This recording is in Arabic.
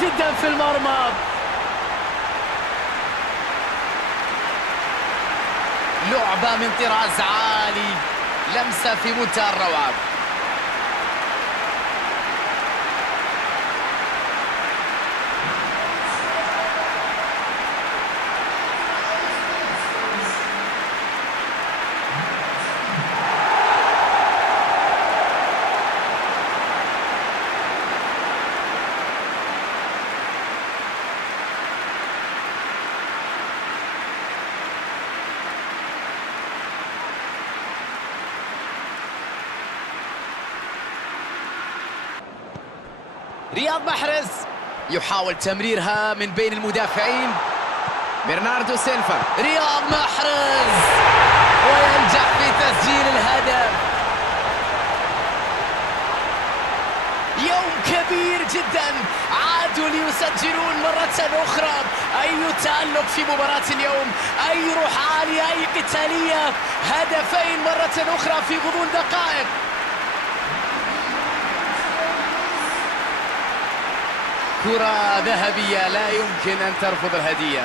جدا في المرمى. لعبة من طراز عالي، لمسة في منتهى الروعة. رياض محرز يحاول تمريرها من بين المدافعين. برناردو سيلفا، رياض محرز وينجح في تسجيل الهدف. يوم كبير جدا، عادوا ليسجلون مرة أخرى. أي تألق في مباراة اليوم، أي روح عالية، أي قتالية. هدفين مرة أخرى في غضون دقائق. كرة ذهبية لا يمكن أن ترفض الهدية.